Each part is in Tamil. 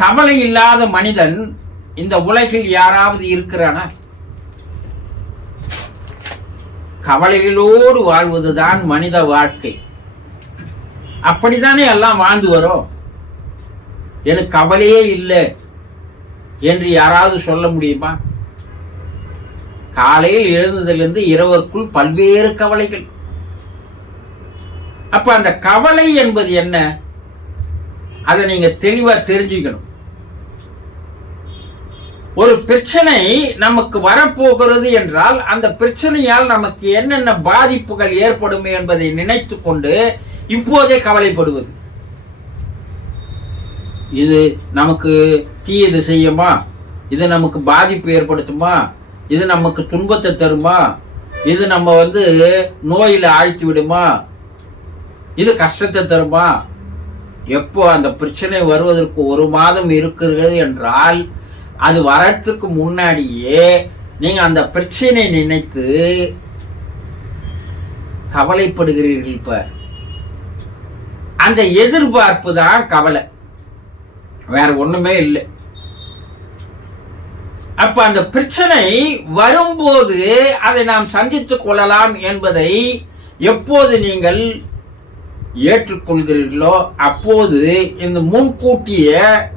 கவலை இல்லாத மனிதன் இந்த உலகில் யாராவது இருக்கிறானா? கவலைகளோடு வாழ்வதுதான் மனித வாழ்க்கை. அப்படித்தானே எல்லாம் வாழ்ந்து வரும். எனக்கு கவலையே இல்லை என்று யாராவது சொல்ல முடியுமா? காலையில் எழுந்ததிலிருந்து இரவிற்குள் பல்வேறு கவலைகள். அப்ப அந்த கவலை என்பது என்ன? அதை நீங்க தெளிவா தெரிஞ்சுக்கணும். ஒரு பிரச்சனை நமக்கு வரப்போகிறது என்றால் அந்த பிரச்சனையால் நமக்கு என்னென்ன பாதிப்புகள் ஏற்படும் என்பதை நினைத்து கொண்டு இப்போதே கவலைப்படுவது. இது நமக்கு தீயது செய்யுமா? இது நமக்கு பாதிப்பு ஏற்படுத்துமா? இது நமக்கு துன்பத்தை தருமா? இது நம்ம நோயில ஆழ்த்தி விடுமா? இது கஷ்டத்தை தருமா? எப்போ அந்த பிரச்சனை வருவதற்கு 1 மாதம் இருக்கிறது என்றால் அது வரத்துக்கு முன்னாடியே நீங்க அந்த பிரச்சனை நினைத்து கவலைப்படுகிறீர்கள். இப்ப அந்த எதிர்பார்ப்பு தான் கவலை, வேற ஒண்ணுமே இல்லை. அப்ப அந்த பிரச்சனை வரும்போது அதை நாம் சந்தித்துக் கொள்ளலாம் என்பதை எப்போது நீங்கள் ஏற்றுக்கொள்கிறீர்களோ அப்போது இந்த முன்கூட்டிய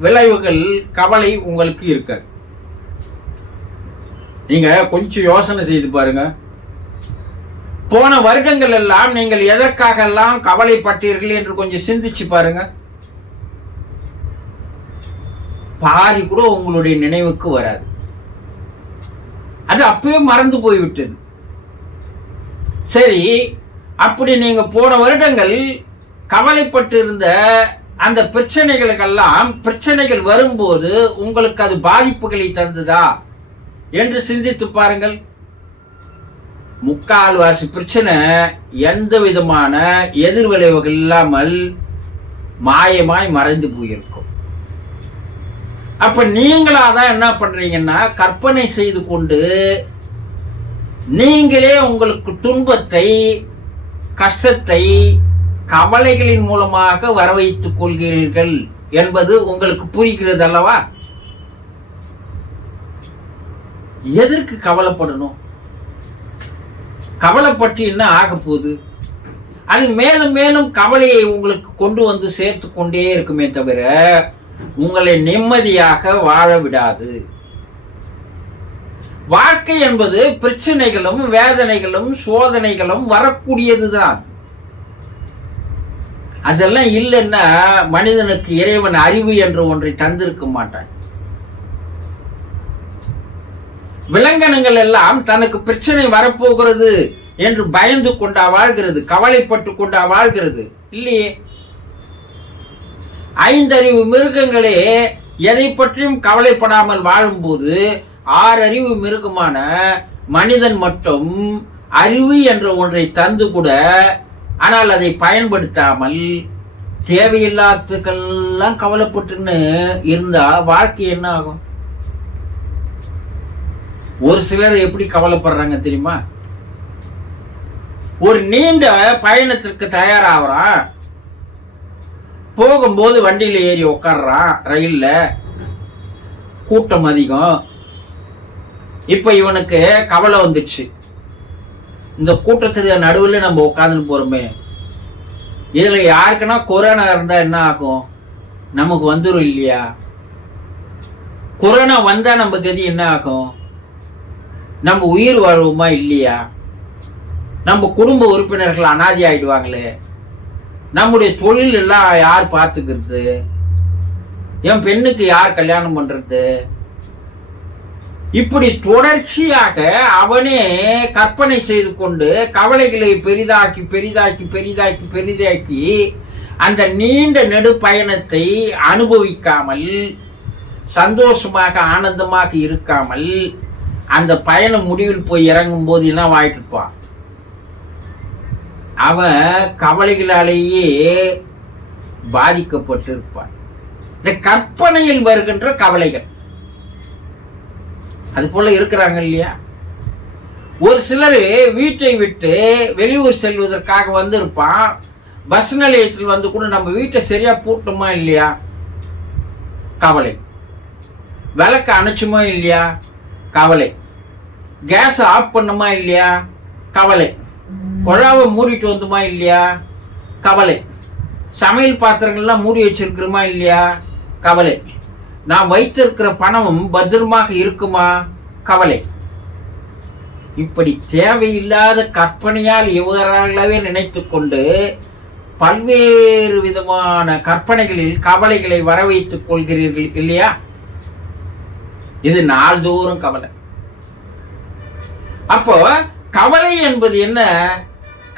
விளைவுகள் கவலை உங்களுக்கு இருக்காது. நீங்க கொஞ்சம் யோசனை செய்து பாருங்க. போன வருடங்கள் எல்லாம் நீங்கள் எதற்காக எல்லாம் கவலைப்பட்டீர்கள் என்று கொஞ்சம் சிந்திச்சு பாருங்க. பாதி கூட உங்களுடைய நினைவுக்கு வராது. அது அப்பவே மறந்து போய்விட்டது. சரி, அப்படி நீங்க போன வருடங்கள் கவலைப்பட்டு இருந்த அந்த பிரச்சனைகள் வரும்போது உங்களுக்கு அது பாதிப்புகளை தந்ததா என்று சிந்தித்து பாருங்கள். முக்கால்வாசி பிரச்சனை எந்த விதமான எதிர்விளைவுகள் இல்லாமல் மாயமாய் மறைந்து போயிருக்கும். அப்ப நீங்களாதான் என்ன பண்றீங்கன்னா கற்பனை செய்து கொண்டு நீங்களே உங்களுக்கு துன்பத்தை, கஷ்டத்தை கவலைகளின் மூலமாக வர வைத்துக் கொள்கிறீர்கள் என்பது உங்களுக்கு புரிகிறது அல்லவா? எதற்கு கவலைப்படணும்? கவலைப்பட்டு என்ன ஆக போகுது? அது மேலும் மேலும் கவலையை உங்களுக்கு கொண்டு வந்து சேர்த்து கொண்டே இருக்குமே தவிர உங்களை நிம்மதியாக வாழ விடாது. வாழ்க்கை என்பது பிரச்சனைகளும் வேதனைகளும் சோதனைகளும் வரக்கூடியதுதான். அதெல்லாம் இல்லைன்னா மனிதனுக்கு இறைவன் அறிவு என்று ஒன்றை தந்திருக்க மாட்டான். விலங்கினங்கள் எல்லாம் தனக்கு பிரச்சனை வரப்போகிறது என்று பயந்து கொண்டா வாழ்கிறது, கவலைப்பட்டு கொண்டா வாழ்கிறது இல்லையே. 5 அறிவு மிருகங்களே எதை பற்றியும் கவலைப்படாமல் வாழும்போது 6 அறிவு மிருகமான மனிதன் மட்டும் அறிவு என்ற ஒன்றை தந்து கூட ஆனால் அதை பயன்படுத்தாமல் தேவையில்லாததுக்கெல்லாம் கவலைப்பட்டுன்னு இருந்தா வாழ்க்கை என்ன ஆகும்? ஒரு சிலர் எப்படி கவலைப்படுறாங்க தெரியுமா? ஒரு நீண்ட பயணத்திற்கு தயாராகிறான், போகும்போது வண்டியில ஏறி உட்கார்றான், ரயில்ல கூட்டம் அதிகம். இப்ப இவனுக்கு கவலை வந்துடுச்சு, இந்த கூட்டத்துக்கு நடுவில் நம்ம உட்கார்ந்து போறோமே, இதுல யாருக்குன்னா கொரோனா இருந்தா என்ன ஆகும்? நமக்கு வந்துடும் இல்லையா? கொரோனா வந்தா நம்ம கதி என்ன ஆகும்? நம்ம உயிர் வாழ்வோமா இல்லையா? நம்ம குடும்ப உறுப்பினர்கள் அனாதி ஆயிடுவாங்களே, நம்முடைய தொழில் எல்லாம் யார் பார்த்துக்கிறது? என் பெண்ணுக்கு யார் கல்யாணம் பண்றது? இப்படி தொடர்ச்சியாக அவனே கற்பனை செய்து கொண்டு கவலைகளை பெரிதாக்கி பெரிதாக்கி பெரிதாக்கி பெரிதாக்கி அந்த நீண்ட நெடு பயணத்தை அனுபவிக்காமல் சந்தோஷமாக ஆனந்தமாக இருக்காமல் அந்த பயணம் முடிவில் போய் இறங்கும் போது என்ன வாயிட்டுப்பான்? அவன் கவலைகளாலேயே பாதிக்கப்பட்டிருப்பான். இந்த கற்பனையில் வருகின்ற கவலைகள் அது போல இருக்கிறாங்க இல்லையா? ஒரு சிலர் வீட்டை விட்டு வெளியூர் செல்வதற்காக வந்திருப்பான். பஸ் நிலையத்தில் கூட நம்ம வீட்டை சரியா பூட்டோமா இல்லையா, கவலை. விளக்க அணைச்சுமா இல்லையா? கவலை. கேஸ் ஆஃப் பண்ணுமா இல்லையா? கவலை. குழாவை மூடிட்டு வந்துமா இல்லையா? கவலை. சமையல் பாத்திரங்கள்லாம் மூடி வச்சிருக்கிறோமா இல்லையா? கவலை. நான் வைத்திருக்கிற பணமும் பத்திரமாக இருக்குமா? கவலை. இப்படி தேவையில்லாத கற்பனையால் இவர்களாகவே நினைத்துக் கொண்டு பல்வேறு விதமான கற்பனைகளில் கவலைகளை வர வைத்துக் கொள்கிறீர்கள் இல்லையா? இது நாள்தோறும் கவலை. அப்போ கவலை என்பது என்ன?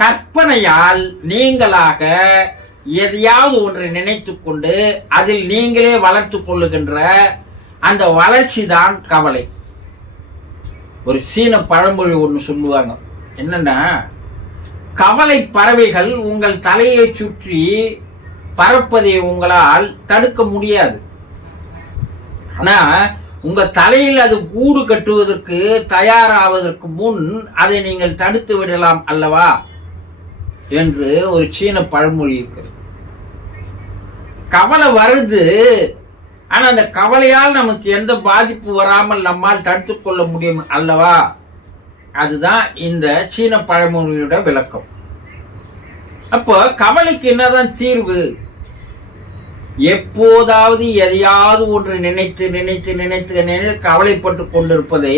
கற்பனையால் நீங்களாக எதையாவது ஒன்றை நினைத்துக் கொண்டு அதில் நீங்களே வளர்த்துக் கொள்ளுகின்ற அந்த வளர்ச்சி தான் கவலை. ஒரு சீன பழமொழி ஒன்று சொல்லுவாங்க. என்னன்னா, கவலை பறவைகள் உங்கள் தலையை சுற்றி பறப்பதை உங்களால் தடுக்க முடியாது. ஆனா உங்க தலையில் அது கூடு கட்டுவதற்கு தயாராவதற்கு முன் அதை நீங்கள் தடுத்து விடலாம் அல்லவா என்று ஒரு சீன பழமொழி இருக்கிறது. கவலை வருது, ஆனா அந்த கவலையால் நமக்கு எந்த பாதிப்பு வராமல் நம்மால் தடுத்துக் கொள்ள முடியும் அல்லவா? அதுதான் இந்த சீன பழமொழியோட விளக்கம். அப்போ கவலைக்கு என்னதான் தீர்வு? எப்போதாவது எதையாவது ஒன்று நினைத்து நினைத்து நினைத்து நினைத்து கவலைப்பட்டு கொண்டிருப்பதை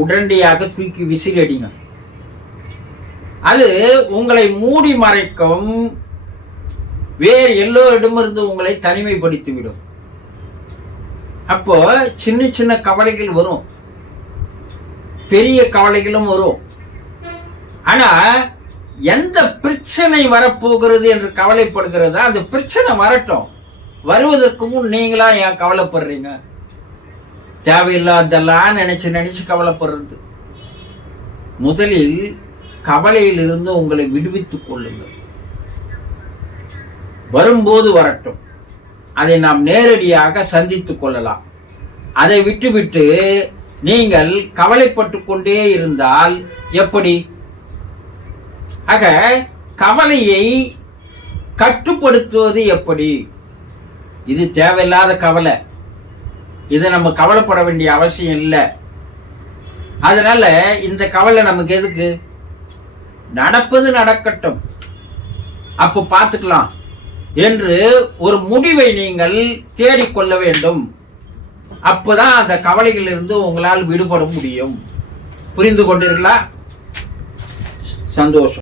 உடனடியாக தூக்கி விசிறடிங்க. அது உங்களை மூடி மறைக்கும், வேறு எல்லோரிடமிருந்து உங்களை தனிமைப்படுத்திவிடும். அப்போ சின்ன சின்ன கவலைகள் வரும், பெரிய கவலைகளும் வரும். ஆனா எந்த பிரச்சனை வரப்போகிறது என்று கவலைப்படுகிறதா? அந்த பிரச்சனை வரட்டும், வருவதற்கு முன் நீங்களா ஏன் கவலைப்படுறீங்க? தேவையில்லாதெல்லாம் நினைச்சு நினைச்சு கவலைப்படுறது. முதலில் கவலையில் இருந்து உங்களை விடுவித்துக் கொள்ளுங்கள். வரும்போது வரட்டும், அதை நாம் நேரடியாக சந்தித்துக் கொள்ளலாம். அதை விட்டுவிட்டு நீங்கள் கவலைப்பட்டு கொண்டே இருந்தால் எப்படி? ஆக கவலையை கட்டுப்படுத்துவது எப்படி? இது தேவையில்லாத கவலை, இது நம்ம கவலைப்பட வேண்டிய அவசியம் இல்லை. அதனால இந்த கவலை நமக்கு எதுக்கு? நடப்பது நடக்கட்டும், அப்போ பார்த்துக்கலாம் என்று ஒரு முடிவை நீங்கள் தேடிக்கொள்ள வேண்டும். அப்பதான் அந்த கவலைகளிலிருந்து உங்களால் விடுபட முடியும். புரிந்து கொண்டீர்களா? சந்தோஷம்.